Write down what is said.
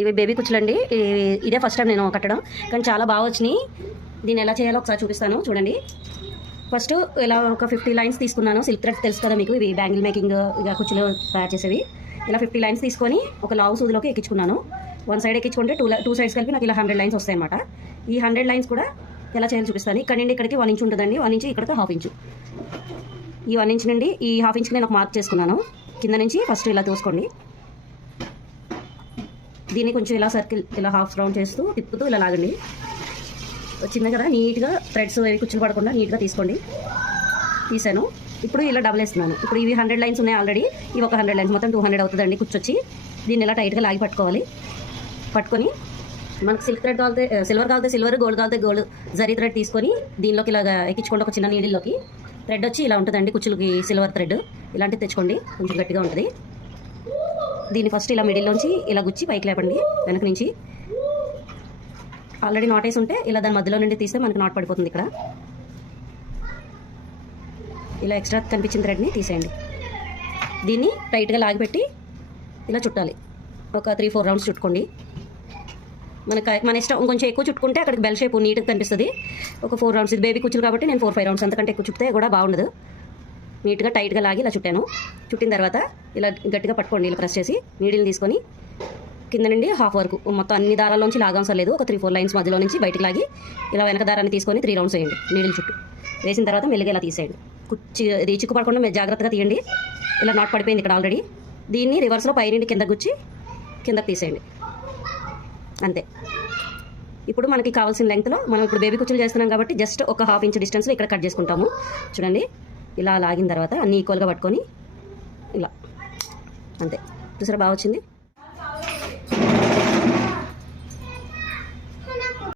ఇవి బేబీ కుచ్చులండి. ఇదే first time నేను కట్టడం. కానీ చాలా బాగా వచ్చినాయి. దీన్ని ఎలా చేయాలో ఒకసారి చూపిస్తాను. చూడండి. ఫస్ట్ ఇలా ఒక ఫిఫ్టీ లైన్స్ తీసుకున్నాను. సిల్క్ థ్రెడ్ తెలుసు కదా మీకు ఇవి బ్యాంగిల్ మేకింగ్ ఇక కుచ్చులు తయారు చేసేవి. ఇలా ఫిఫ్టీ లైన్స్ తీసుకొని ఒక లావు సూదిలోకి ఎక్కించుకున్నాను. వన్ సైడ్ ఎక్కించుకుంటే టూ టూ సైడ్స్ కలిపి నాకు ఇలా హండ్రెడ్ లైన్స్ వస్తాయి అనమాట ఈ హండ్రెడ్ లైన్స్ కూడా ఎలా చేయాలో చూపిస్తాను. ఇక్కడ నుండి ఇక్కడికి వన్ ఇంచ్ ఉంటుందండి. వన్ ఇంచ్ ఇక్కడికి హాఫ్ ఇంచు. ఈ వన్ ఇంచ్ నుండి ఈ హాఫ్ ఇంచ్కి నేను ఒక మార్క్ చేసుకున్నాను. కింద నుంచి ఫస్ట్ ఇలా తోసుకోండి. దీన్ని కొంచెం ఇలా సర్కిల్ ఇలా హాఫ్ రౌండ్ చేస్తూ తిప్పుతూ ఇలా లాగండి. వచ్చింది కదా నీట్గా థ్రెడ్స్ ఏవి కుచ్చులు పడకుండా నీట్గా తీసుకోండి. తీసాను. ఇప్పుడు ఇలా డబుల్ వేస్తున్నాను. ఇప్పుడు ఇవి హండ్రెడ్ లైన్స్ ఉన్నాయి ఆల్రెడీ ఇవి ఒక హండ్రెడ్ లైన్స్ మొత్తం టూ హండ్రెడ్ అవుతుందండి కూర్చొచ్చి. దీన్ని ఇలా టైట్గా లాగి పట్టుకోవాలి. పట్టుకొని మనకు సిల్క్ థ్రెడ్ కావాలితే సిల్వర్ కావాలితే సిల్వర్ గోల్డ్ కావాలితే గోల్డ్ జరీ థ్రెడ్ తీసుకొని దీనిలోకి ఇలాగ ఎక్కించుకోండి. ఒక చిన్న నీడిల్లోకి థ్రెడ్ వచ్చి ఇలా ఉంటుందండి కుచ్చులకి సిల్వర్ థ్రెడ్ ఇలాంటివి తెచ్చుకోండి. కొంచెం గట్టిగా ఉంటుంది. దీన్ని ఫస్ట్ ఇలా మిడిల్లోంచి ఇలా గుచ్చి పైకి లేపండి వెనక నుంచి. ఆల్రెడీ నాట్ వేసి ఉంటే ఇలా దాని మధ్యలో నుండి తీస్తే మనకి నాట్ పడిపోతుంది ఇక్కడ. ఇలా ఎక్స్ట్రా కనిపించిన థ్రెడ్ని తీసేయండి. దీన్ని టైట్గా లాగిపెట్టి ఇలా చుట్టాలి. ఒక త్రీ ఫోర్ రౌండ్స్ చుట్టుకోండి. మనకి మన ఇష్టం కొంచెం ఎక్కువ చుట్టుకుంటే అక్కడికి బెల్ షేప్ నీట్గా కనిపిస్తుంది. ఒక ఫోర్ రౌండ్స్ ఇది బేబీ కూర్చుని కాబట్టి నేను ఫోర్ ఫైవ్ రౌండ్స్ అంతకంటే ఎక్కువ చుట్టితే కూడా బాగుండదు. నీట్గా టైట్గా లాగి ఇలా చుట్టాను. చుట్టిన తర్వాత ఇలా గట్టిగా పట్టుకోండి ఇలా ప్రెస్ చేసి నీడిల్ని తీసుకొని కింద నుండి హాఫ్ వరకు. మొత్తం అన్ని దారాల్లోంచి లాగవసరం లేదు. ఒక త్రీ ఫోర్ లైన్స్ మధ్యలో నుంచి బయటకు లాగి ఇలా వెనక దారాన్ని తీసుకొని త్రీ రౌండ్స్ వేయండి నీడిల్ చుట్టూ. వేసిన తర్వాత మెల్లిగా ఇలా తీసేయండి. కుచ్చి ఇది పడకుండా మీరు జాగ్రత్తగా తీయండి. ఇలా నాట్ పడిపోయింది ఇక్కడ ఆల్రెడీ దీన్ని రివర్స్లో పైనుండి కింద గుచ్చి కిందకి తీసేయండి. అంతే. ఇప్పుడు మనకి కావాల్సిన లెంగ్త్లో మనం ఇప్పుడు బేబీ కుచ్చులు చేస్తున్నాం కాబట్టి జస్ట్ ఒక హాఫ్ ఇంచ్ డిస్టెన్స్లో ఇక్కడ కట్ చేసుకుంటాము. చూడండి. ఇలా లాగిన తర్వాత అన్ని ఈక్వల్గా పట్టుకొని ఇలా. అంతే. చూసారా బాగా వచ్చింది?